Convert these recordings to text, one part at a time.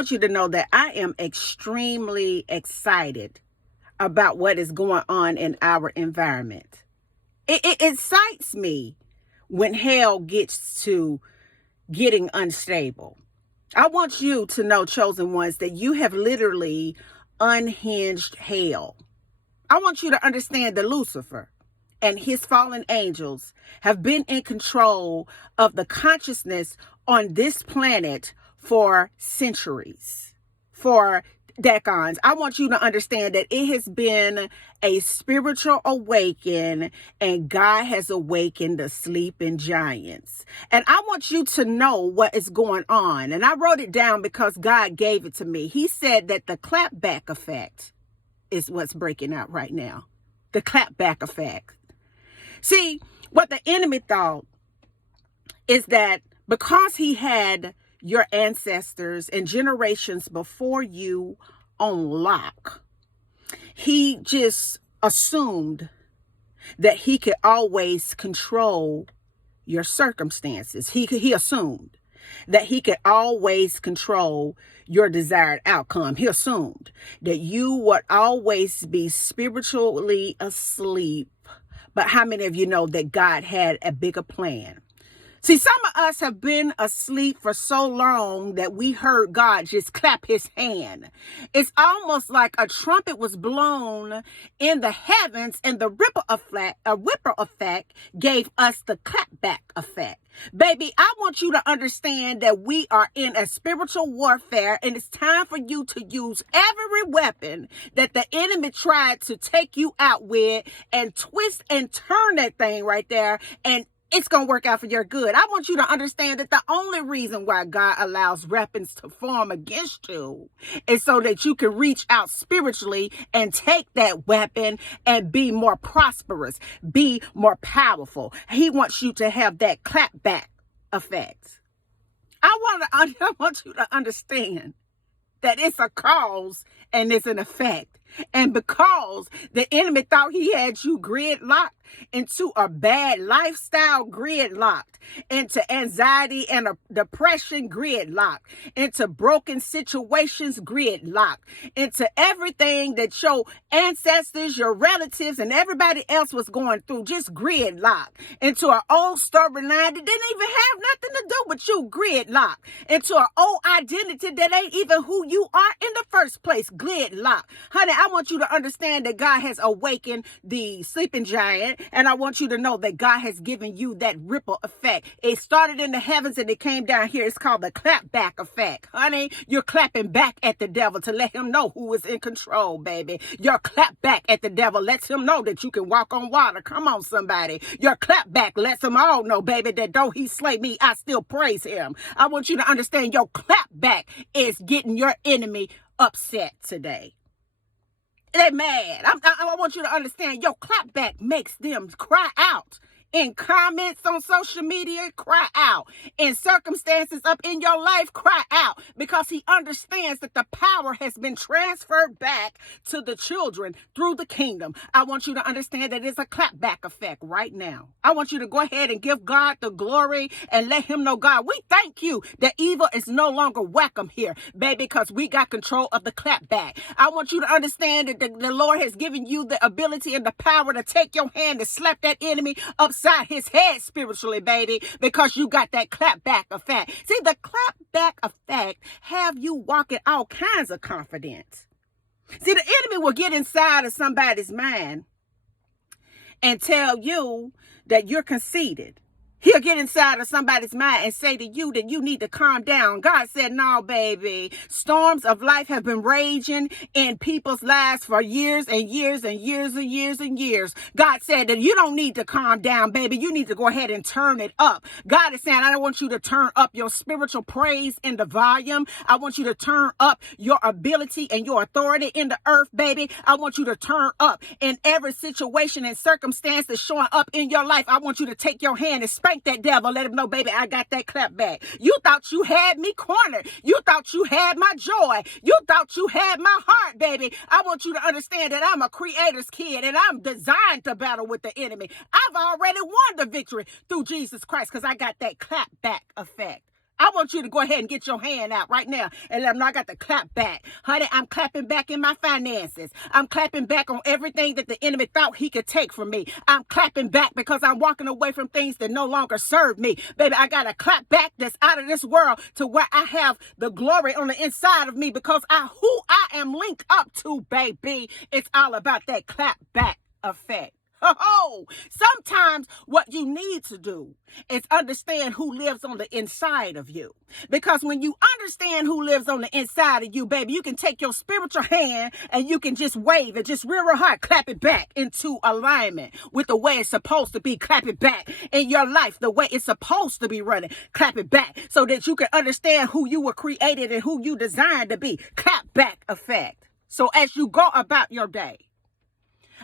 want you to know that I am extremely excited about what is going on in our environment. It excites me when hell gets to getting unstable. I want you to know, chosen ones, that you have literally unhinged hell. I want you to understand that Lucifer and his fallen angels have been in control of the consciousness on this planet for centuries, for decades. I want you to understand that it has been a spiritual awakening, and God has awakened the sleeping giants. And I want you to know what is going on. And I wrote it down because God gave it to me. He said that the clapback effect is what's breaking out right now. The clapback effect. See, what the enemy thought is that because he had your ancestors and generations before you on lock, he just assumed that he could always control your circumstances. He assumed that he could always control your desired outcome. He assumed that you would always be spiritually asleep. But how many of you know that God had a bigger plan? See, some of us have been asleep for so long that we heard God just clap his hand. It's almost like a trumpet was blown in the heavens, and the ripple effect gave us the clapback effect. Baby, I want you to understand that we are in a spiritual warfare, and it's time for you to use every weapon that the enemy tried to take you out with and twist and turn that thing right there, and it's going to work out for your good. I want you to understand that the only reason why God allows weapons to form against you is so that you can reach out spiritually and take that weapon and be more prosperous, be more powerful. He wants you to have that clapback effect. I want you to understand that it's a cause and it's an effect. And because the enemy thought he had you gridlocked into a bad lifestyle, gridlocked into anxiety and depression, gridlocked into broken situations, gridlocked into everything that your ancestors, your relatives, and everybody else was going through, just gridlocked into an old storyline that didn't even have nothing to do with you, gridlocked into an old identity that ain't even who you are in the first place, gridlocked. Honey, I want you to understand that God has awakened the sleeping giant, and I want you to know that God has given you that ripple effect. It started in the heavens and it came down here. It's called the clapback effect. Honey, you're clapping back at the devil to let him know who is in control, baby. Your clap back at the devil lets him know that you can walk on water. Come on, somebody. Your clap back lets them all know, baby, that though he slay me, I still praise him. I want you to understand your clap back is getting your enemy upset today. They're mad. I want you to understand your clapback makes them cry out. In comments on social media, cry out. In circumstances up in your life, cry out. Because he understands that the power has been transferred back to the children through the kingdom. I want you to understand that it's a clapback effect right now. I want you to go ahead and give God the glory and let him know, God, we thank you that evil is no longer welcome here, baby, because we got control of the clapback. I want you to understand that the Lord has given you the ability and the power to take your hand and slap that enemy upside his head spiritually, baby, because you got that clapback effect. See, the clapback effect have you walking all kinds of confidence. See, the enemy will get inside of somebody's mind and tell you that you're conceited. He'll get inside of somebody's mind and say to you that you need to calm down. God said, no, baby. Storms of life have been raging in people's lives for years and years and years and years and years. God said that you don't need to calm down, baby. You need to go ahead and turn it up. God is saying, I don't want you to turn up your spiritual praise in the volume. I want you to turn up your ability and your authority in the earth, baby. I want you to turn up in every situation and circumstance that's showing up in your life. I want you to take your hand and spank that devil. Let him know, baby, I got that clap back. You thought you had me cornered. You thought you had my joy. You thought you had my heart, baby. I want you to understand that I'm a creator's kid and I'm designed to battle with the enemy. I've already won the victory through Jesus Christ because I got that clap back effect. I want you to go ahead and get your hand out right now and let them know I got to clap back. Honey, I'm clapping back in my finances. I'm clapping back on everything that the enemy thought he could take from me. I'm clapping back because I'm walking away from things that no longer serve me. Baby, I got to clap back that's out of this world to where I have the glory on the inside of me because who I am linked up to, baby. It's all about that clap back effect. Oh, sometimes what you need to do is understand who lives on the inside of you. Because when you understand who lives on the inside of you, baby, you can take your spiritual hand and you can just wave it, just real hard, clap it back into alignment with the way it's supposed to be. Clap it back in your life, the way it's supposed to be running. Clap it back so that you can understand who you were created and who you designed to be. Clap back effect. So as you go about your day,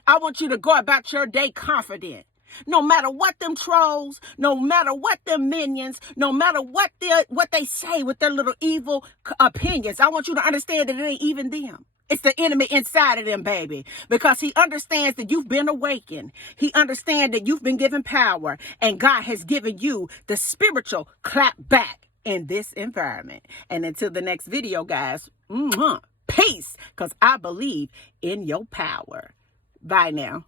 I want you to go about your day confident. No matter what them trolls, no matter what them minions, no matter what they say with their little evil opinions, I want you to understand that it ain't even them. It's the enemy inside of them, baby, because he understands that you've been awakened. He understands that you've been given power, and God has given you the spiritual clap back in this environment. And until the next video, guys, peace, because I believe in your power. Bye now.